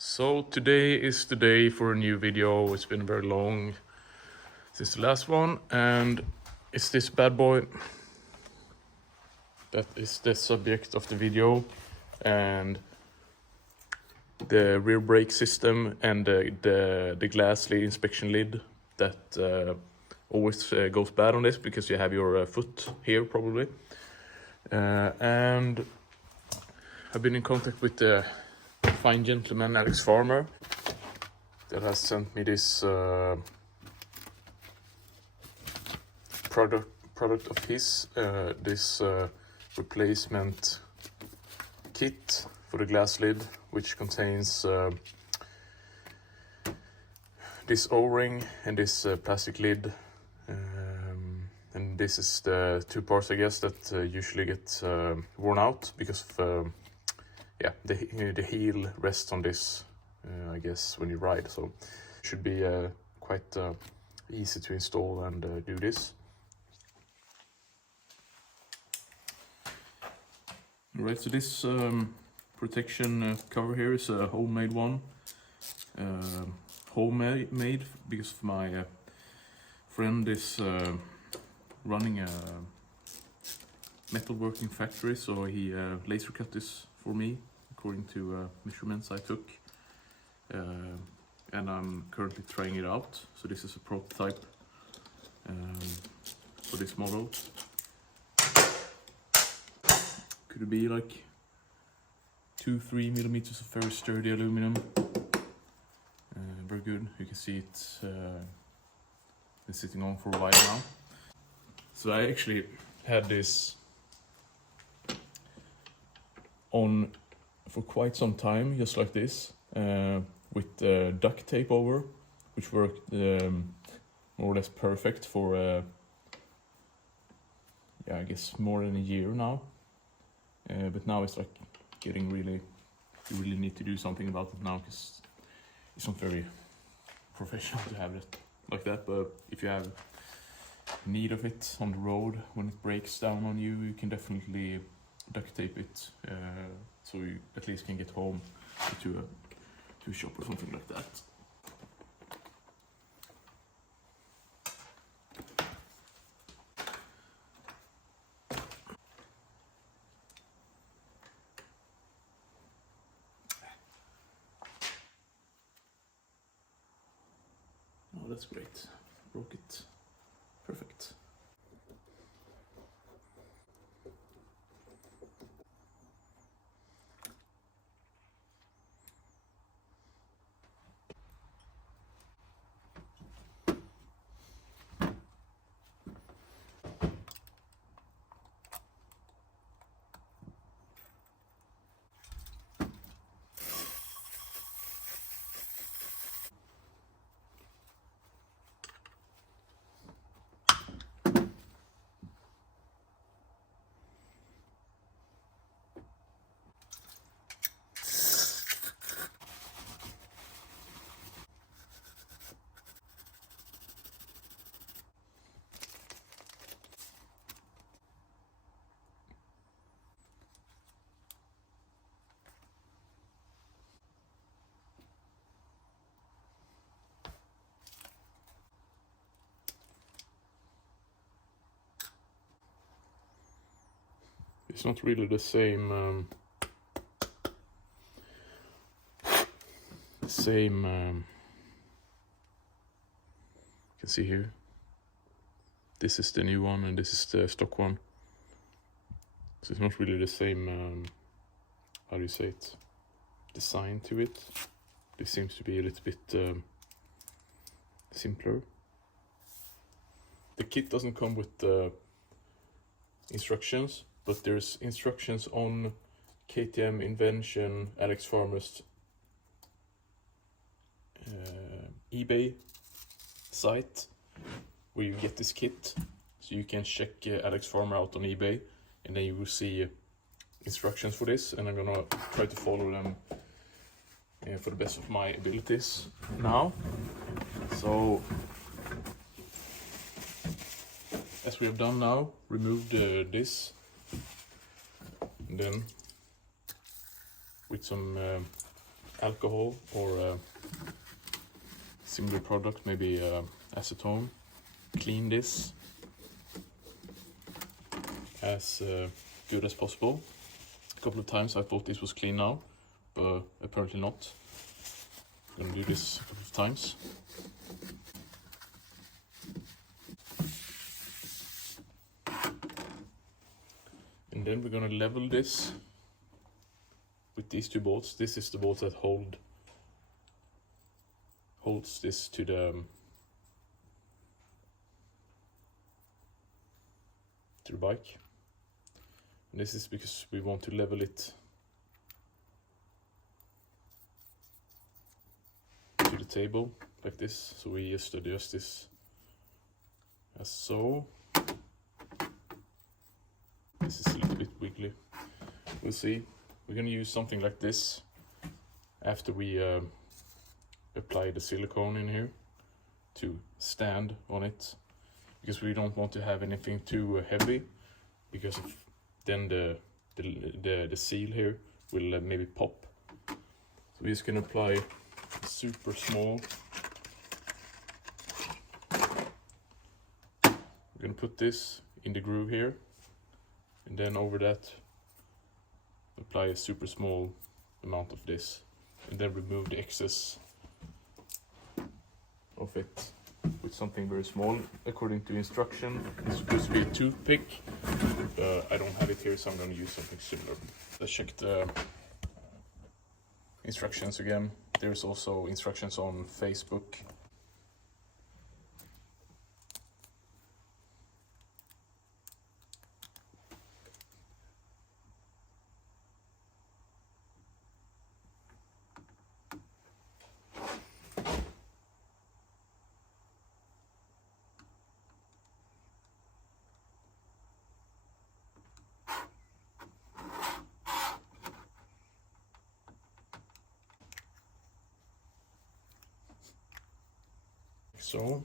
So today is the day for a new video. It's been very long since the last one, and it's this bad boy that is the subject of the video, and the rear brake system and the glass lid inspection lid that always goes bad on this because you have your foot here probably. And I've been in contact with the fine gentleman Alex Farmer that has sent me this product of his, this replacement kit for the glass lid, which contains this O-ring and this plastic lid, and this is the two parts, I guess, that usually get worn out because of yeah, the heel rests on this, I guess, when you ride, so it should be quite easy to install and do this. Alright, so this protection cover here is a homemade one. Homemade because my friend is running a metalworking factory, so he laser cut this for me according to measurements I took, and I'm currently trying it out. So this is a prototype for this model. Could be like 2-3 millimeters of very sturdy aluminum. Very good. You can see it's been sitting on for a while now. So I actually had this on for quite some time, just like this, with duct tape over, which worked more or less perfect for yeah, I guess more than a year now. But now it's like getting really, you really need to do something about it now, because it's not very professional to have it like that. But if you have need of it on the road when it breaks down on you, you can definitely duct tape it, so you at least can get home to a shop or something like that. Oh, that's great. Broke it. Perfect. It's not really the same you can see here, this is the new one and this is the stock one, so it's not really the same how do you say it, design to it. This seems to be a little bit simpler. The kit doesn't come with instructions, but there's instructions on KTM Invention Alex Farmer's eBay site, where you get this kit, so you can check Alex Farmer out on eBay, and then you will see instructions for this, and I'm gonna try to follow them for the best of my abilities now. So as we have done now, removed this, and then with some alcohol or a similar product, maybe acetone. Clean this as good as possible. A couple of times I thought this was clean now, but apparently not. I'm gonna do this a couple of times. And then we're gonna level this with these two bolts. This is the bolt that holds this to the bike. And this is because we want to level it to the table like this. So we just adjust this as so. This is a little bit wiggly. We'll see. We're gonna use something like this after we apply the silicone in here to stand on it, because we don't want to have anything too heavy, because then the seal here will maybe pop. So we're just gonna apply super small. We're gonna put this in the groove here, and then over that apply a super small amount of this, and then remove the excess of it with something very small. According to instruction, it's supposed to be a toothpick. I don't have it here, so I'm going to use something similar. Let's check the instructions again. There's also instructions on Facebook. So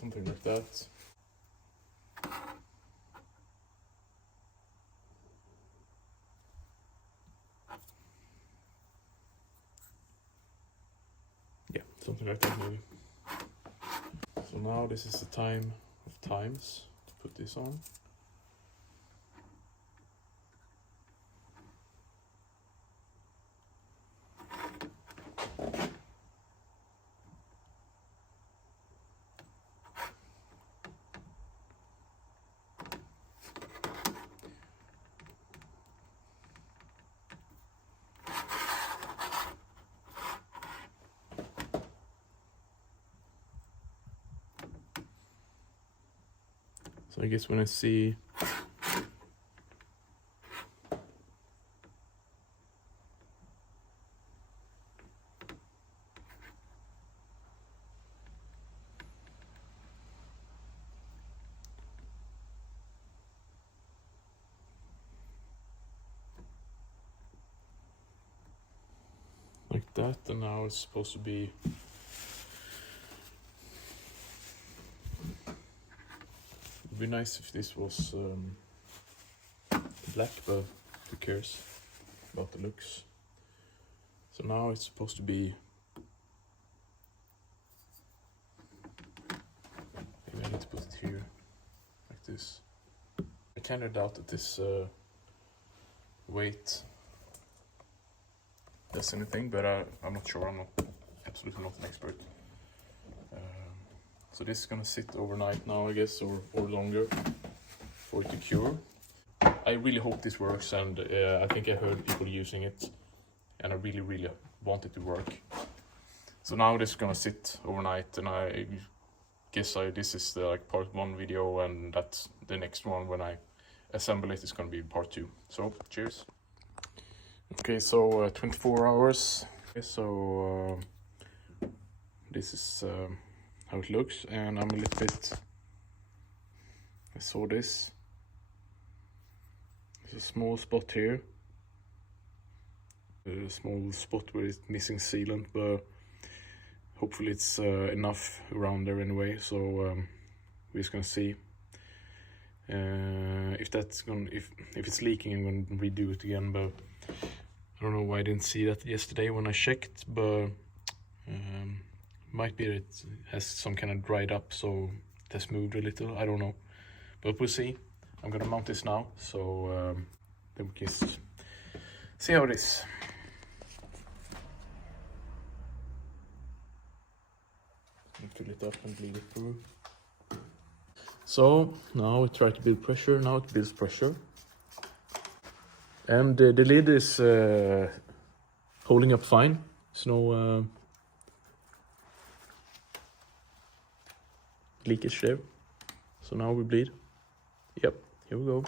something like that. Yeah, something like that maybe. So now this is the time of times to put this on. So I guess when I see like that, and now it's supposed to be be nice if this was black, but who cares about the looks. So now it's supposed to be, maybe I need to put it here like this. I kind of doubt that this weight does anything, but I'm not sure. I'm not absolutely not an expert. So this is gonna sit overnight now, I guess, or longer for it to cure. I really hope this works, and I think I heard people using it, and I really want it to work. So now this is gonna sit overnight, and I guess this is the like part 1 video, and that's the next one when I assemble it is gonna be part 2. So cheers. Okay, so 24 hours. Okay, so this is how it looks, and I'm a little bit. I saw this. There's a small spot here. A small spot where it's missing sealant, but hopefully it's enough around there anyway. So we're just gonna see if that's if it's leaking. I'm gonna redo it again, but I don't know why I didn't see that yesterday when I checked. But might be that it has some kind of dried up, so it has moved a little. I don't know, but we'll see. I'm gonna mount this now, so then we can see how it is. Fill it up and bleed it through. So now we try to build pressure. Now it builds pressure, and the lid is holding up fine. There's no leakage there. So now we bleed. Yep, here we go.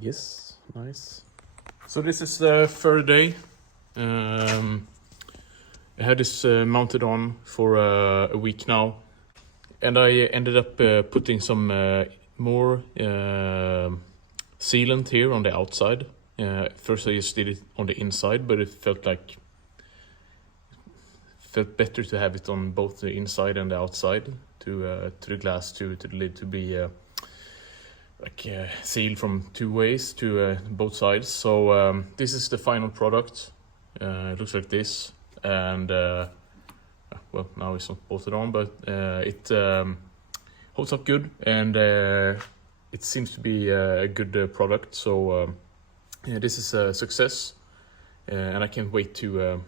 Yes, nice. So this is the third day. I had this mounted on for a week now, and I ended up putting some more sealant here on the outside. First I just did it on the inside, but it felt better to have it on both the inside and the outside to the glass, to the lid, to be sealed from 2 ways to both sides. So this is the final product. It looks like this, and well, now it's not bolted on, but it holds up good, and it seems to be a good product. So yeah, this is a success, and I can't wait to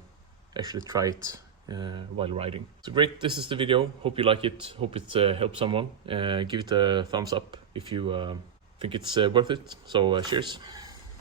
actually try it while riding. So great, this is the video. Hope you like it. Hope it helps someone. Give it a thumbs up if you think it's worth it. So cheers.